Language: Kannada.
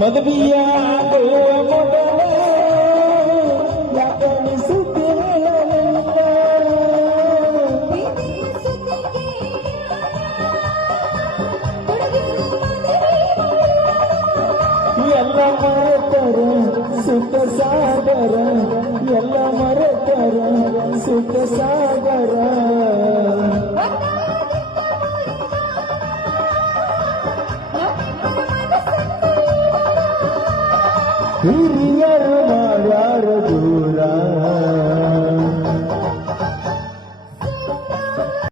ಮದುವೆಯಾಗುವ ಮೊದಲೇ ಯಾಕನಿಸುತ್ತಿರಲಿಲ್ಲ ಎಲ್ಲ ಮರೆತರ ಸುಖ ಸಾಗರ, ಎಲ್ಲ ಮರೆತರ ಸುಖ ಸಾಗರ. ಹಿರಿಯ